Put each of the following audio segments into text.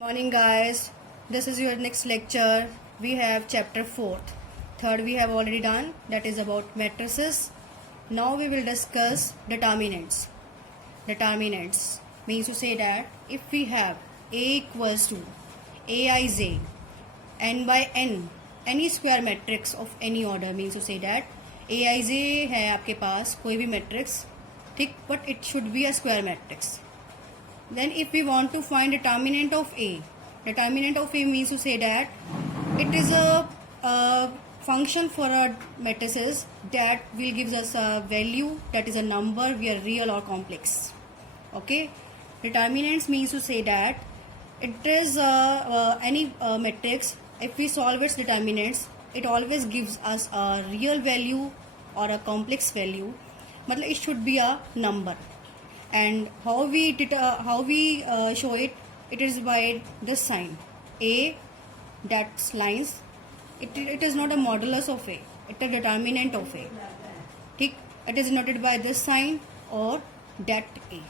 Morning guys, this is your next lecture. We have chapter 4th. Third we have already done, that is about matrices. Now we will discuss determinants. Determinants means to say that if we have A equals to Aij n by n, any square matrix of any order, means to say that Aij है आपके पास कोई भी matrix, ठीक, but it should be a square matrix. Then if we want to find determinant of A means to say that it is a function for a matrices that will gives us a value, that is a number, whether real or complex. Okay, determinants means to say that it is any matrix. If we solve its determinants, it always gives us a real value or a complex value. मतलब it should be a number. And how we show it is by this sign A, that lines. It is not a modulus of A, it is a determinant of A. ठीक, it is noted by this sign or that A.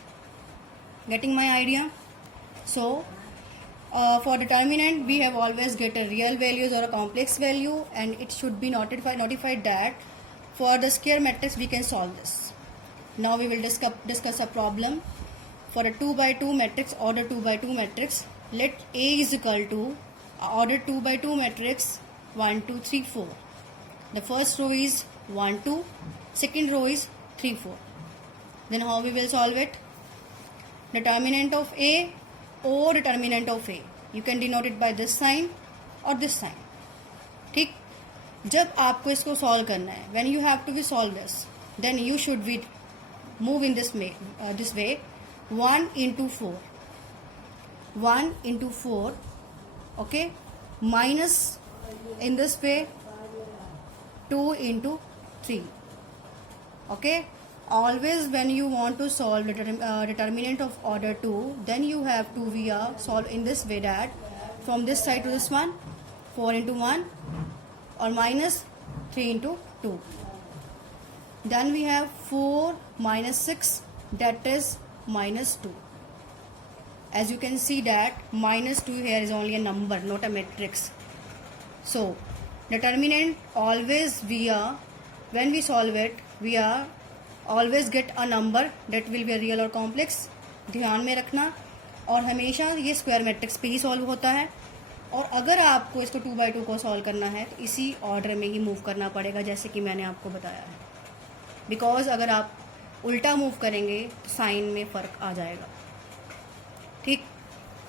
Getting my idea? So for determinant we have always get a real values or a complex value, and it should be notified that for the square matrix we can solve this. Now we will discuss a problem for a 2 by 2 matrix, order 2 by 2 matrix. Let A is equal to order 2 by 2 matrix 1, 2, 3, 4. The first row is 1, 2, second row is 3, 4. Then how we will solve it? Determinant of A or determinant of A. You can denote it by this sign or this sign. ठीक, जब आपको इसको solve करना है, when you have to be solve this, then you should be move in this way 1 into 4, 1 into 4, okay, minus in this way 2 into 3. Okay, always when you want to solve determinant of order 2, then you have to solve in this way, that from this side to this one 4 into 1 or minus 3 into 2. Then we have 4 minus 6, that is minus 2. As you can see that minus 2 here is only a number, not a matrix. So determinant always when we solve it, we always get a number that will be a real or complex. ध्यान में रखना, और हमेशा ये square matrix पे ही solve होता है. और अगर आपको इसको 2 by 2 को सॉल्व करना है तो इसी ऑर्डर में ही मूव करना पड़ेगा, जैसे कि मैंने आपको बताया है. बिकॉज अगर आप उल्टा मूव करेंगे तो साइन में फ़र्क आ जाएगा. ठीक,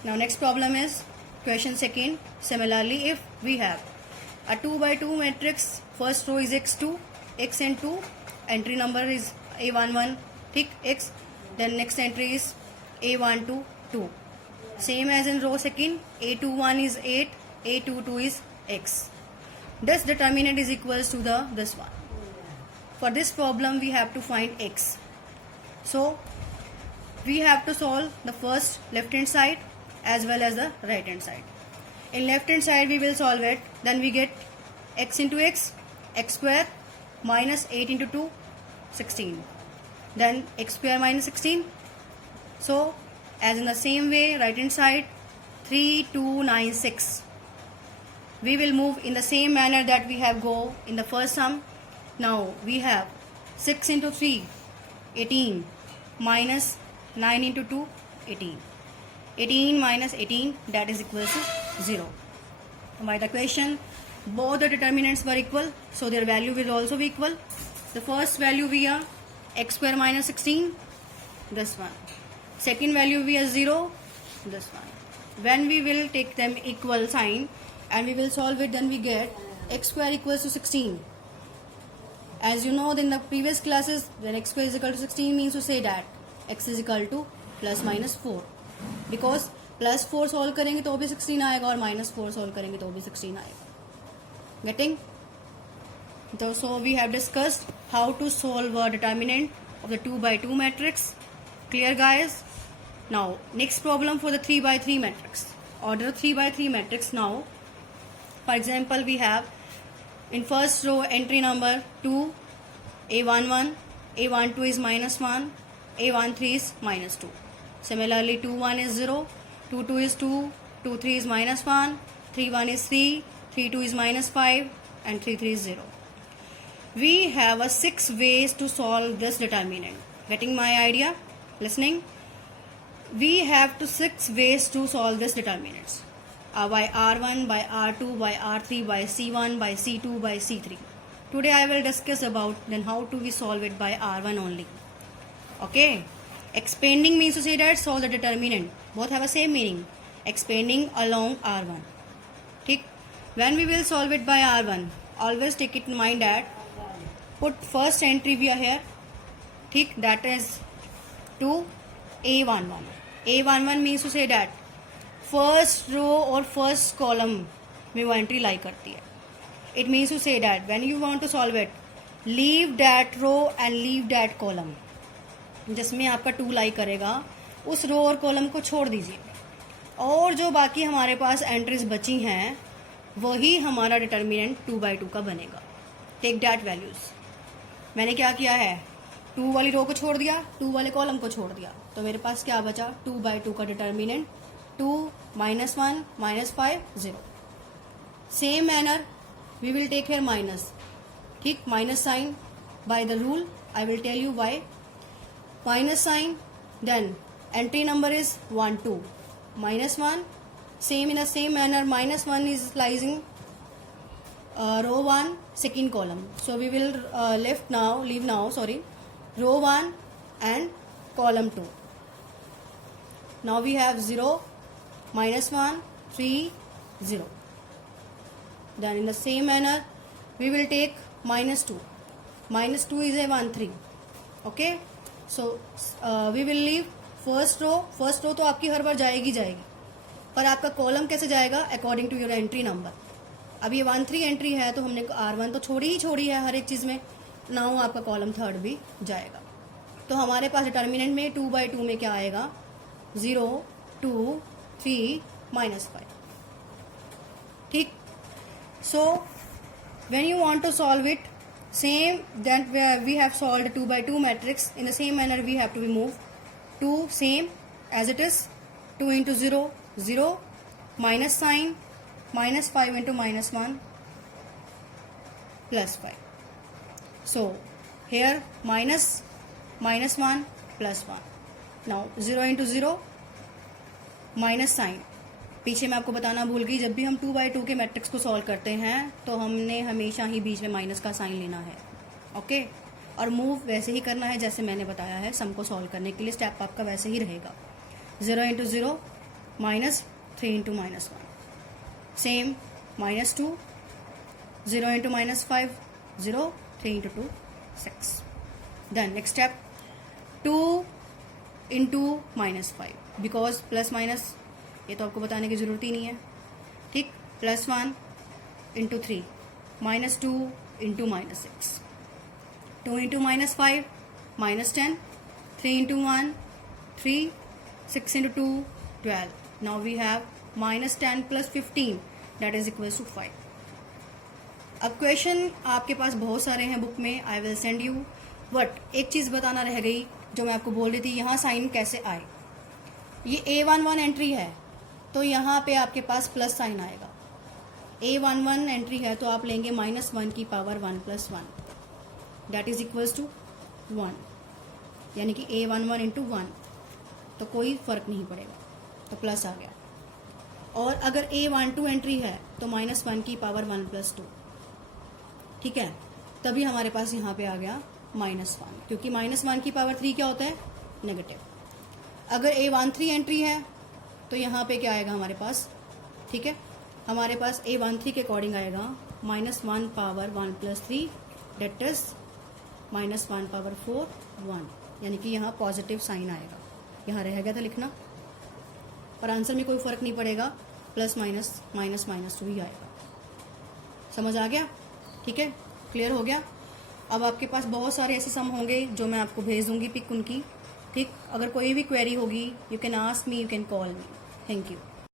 now next problem is question second. Similarly if we have a 2 by 2 matrix, first row is x2, x and 2, entry number is a11, ठीक, x, then next entry is a12, 2. Same as in row second, a21 is 8, a22 is x. This determinant is equals to this one. For this problem we have to find x. So we have to solve the first left hand side as well as the right hand side. In left hand side we will solve it, then we get x into x square, minus 8 into 2, 16. Then x square minus 16. So as in the same way, right hand side 3, 2, 9, 6. We will move in the same manner that we have go in the first sum. Now we have 6 into 3, 18, minus 9 into 2, 18. 18 minus 18, that is equal to 0. By the equation, both the determinants were equal, so their value will also be equal. The first value we are x square minus 16, this one. Second value we are 0, this one. When we will take them equal sign and we will solve it, then we get x square equals to 16. As you know in the previous classes, when x square is equal to 16 means to say that x is equal to plus minus 4. Because plus 4 solve करेंगे तो भी 16 आएगा और minus 4 solve करेंगे तो भी 16 आएगा. Getting? So we have discussed how to solve a determinant of the 2 by 2 matrix. Clear guys? Now next problem for the 3 by 3 matrix. Order 3 by 3 matrix now. For example, we have in first row entry number 2, a11, a12 is minus 1, a13 is minus 2. Similarly 2, 1 is 0, 2, 2 is 2, 2 3 is minus 1, 3 1 is 3, 3 2 is minus 5, and 3 3 is 0. We have a 6 ways to solve this determinant. Getting my idea? Listening? We have 6 ways to solve this determinants. By R1, by R2, by R3, by C1, by C2, by C3. Today I will discuss about then how do we solve it by R1 only. Okay. Expanding means to say that solve the determinant. Both have the same meaning. Expanding along R1. ठीक. When we will solve it by R1, always take it in mind that put first entry we are here. ठीक. That is to A11. A11 means to say that first row और first column में वो entry lie करती है. It means to say that when you want to solve it, leave that row and leave that column. जिसमें आपका 2 लाई करेगा उस रो और कॉलम को छोड़ दीजिए और जो बाकी हमारे पास एंट्रीज बची हैं वही हमारा डिटर्मिनेंट 2/2 का बनेगा. Take that values. मैंने क्या किया है, 2 वाली रो को छोड़ दिया, 2 वाले कॉलम को छोड़ दिया, तो मेरे पास क्या बचा 2/2 का determinant 2 -1 -5 0. Same manner we will take here minus. ठीक. Minus sign by the rule I will tell you why. Minus sign, then entry number is 1 2 -1. Same in the same manner, -1 is lies in row 1 second column. So we will leave now row 1 and column 2. Now we have 0 -1 3 0. Then in the same manner we will take -2. -2 is a 1 3. Okay. So we will leave first row तो आपकी हर बार जाएगी पर आपका column कैसे जाएगा according to your entry number. अब ये 1 3 entry है तो हमने R1 तो छोड़ी है हर एक चीज़ में. नाउ आपका कॉलम थर्ड भी जाएगा. तो हमारे पास डिटर्मिनेंट में 2/2 में क्या आएगा 0 2 3 -5. ठीक. So when you want to solve it same that we have solved 2/2 matrix, in the same manner we have to remove 2 same as it is. 2 into 0 0, minus sign -5 into -1 +5. So here -1 +1. now 0 into 0 minus sign. पीछे मैं आपको बताना भूल गई, जब भी हम 2/2 के मैट्रिक्स को सॉल्व करते हैं तो हमने हमेशा ही बीच में माइनस का साइन लेना है. ओके. और मूव वैसे ही करना है जैसे मैंने बताया है. सम को सॉल्व करने के लिए स्टेप आपका वैसे ही रहेगा. 0 into 0 -3 into -1. Same -2 0 into -5 0, 3 into 2 6. Then next step 2 into -5 because plus minus ये तो आपको बताने की ज़रूरत ही नहीं है. ठीक. +1 into 3 -2 into -6. 2 into -5 -10. 3 into 1 3. 6 into 2 12. Now we have -10 plus 15 that is equals to 5. अब क्वेश्चन आपके पास बहुत सारे हैं बुक में. I will send you. But एक चीज़ बताना रह गई जो मैं आपको बोल रही थी. यहाँ साइन कैसे आए. ये A11 एंट्री है तो यहाँ पे आपके पास प्लस साइन आएगा. A11 एंट्री है तो आप लेंगे -1 की power 1 + 1 that is equals to 1. यानी कि A11 into 1 तो कोई फर्क नहीं पड़ेगा तो प्लस आ गया. और अगर A12 एंट्री है तो -1 की पावर 1 + 2. ठीक है. तभी हमारे पास यहाँ पे आ गया -1 क्योंकि -1 की पावर 3 क्या होता है नेगेटिव. अगर A13 एंट्री है तो यहाँ पे क्या आएगा हमारे पास. ठीक है. हमारे पास A13 के अकॉर्डिंग आएगा -1 पावर 1 + 3 डेट इज -1 पावर 4 1. यानी कि यहाँ पॉजिटिव साइन आएगा. यहाँ रह गया था लिखना पर आंसर में कोई फर्क नहीं पड़ेगा. प्लस माइनस -2 ही आएगा. समझ आ गया. ठीक है. क्लियर हो गया. अब आपके पास बहुत सारे ऐसे सम होंगे जो मैं आपको भेज दूंगी पिक उनकी. ठीक. अगर कोई भी क्वेरी होगी you can ask me, you can call me. Thank you.